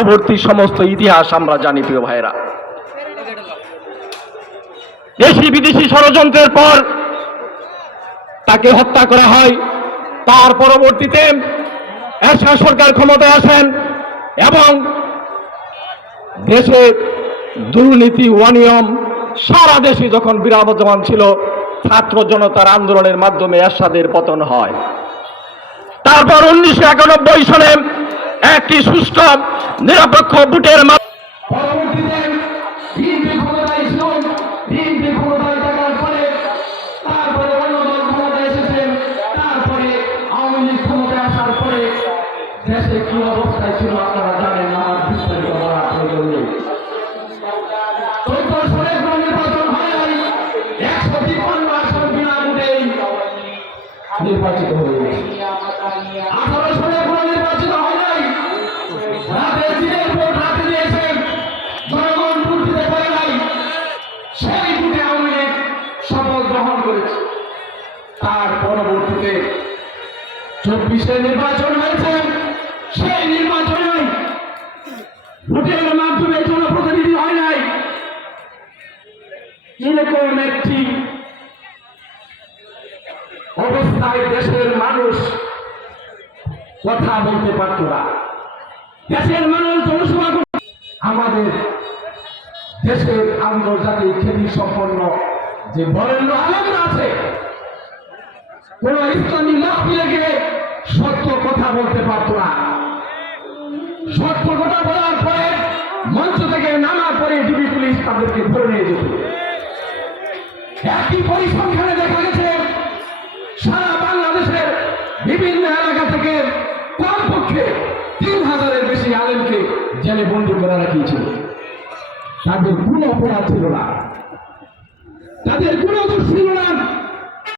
পরবর্তী সমস্ত ইতিহাস আমরা জানি প্রিয় ভাইরা। দেশি বিদেশি ষড়যন্ত্রের পর তাকে হত্যা করা হয়। তার পরবর্তীতে এরশাদ সরকার ক্ষমতায় আসেন এবং দেশে দুর্নীতি অনিয়ম সারা দেশে যখন বিরাজমান ছিল, ছাত্র জনতার আন্দোলনের মাধ্যমে এরশাদের পতন হয়। তারপর 1991 সালে একটি সুষ্ঠু নিরপেক্ষ ভোটের দেশে কি অবস্থায় ছিল আপনারা জানেন, আমার বিস্তারিত বলার প্রয়োজন নেই। নির্বাচন হয় নাই, 153 আসন বিনা ভোটেই নির্বাচিত হয়ে গেছে। 18 সালে কোনো নির্বাচিত হয় নাই, রাতে দিনের ভোট রাতে দিয়েছেন, জনগণ ভোট দিতে পারে নাই, সেই ভোটে আওয়ামী লীগ শপথ গ্রহণ করেছে। তার পরবর্তীতে 24-এ নির্বাচন হয়েছে, সেই নির্বাচনে ভোটের মাধ্যমে জনপ্রতিনিধি হয় নাই। এরকম একটি অবস্থায় দেশের মানুষ কথা বলতে পারত না, দেশের মানুষ জনসভা। আমাদের দেশের আন্তর্জাতিক খ্যাতি সম্পন্ন যে বরেণ্য আলেমরা আছে, কোন ইসলামী মাহফিলে গিয়ে সত্য কথা বলতে পারত না। সত্য কথা বলার পরে মঞ্চ থেকে নামার পরে ডিবি পুলিশ তাদেরকে ধরে নিয়ে যেত। একটি পরিসংখ্যানে দেখা গেছে সারা বাংলাদেশের বিভিন্ন এলাকা থেকে কমপক্ষে 3000-এর বেশি আলেমকে জেলে বন্দী করে রাখিয়েছিল। তাদের কোনো অপরাধ ছিল না, তাদের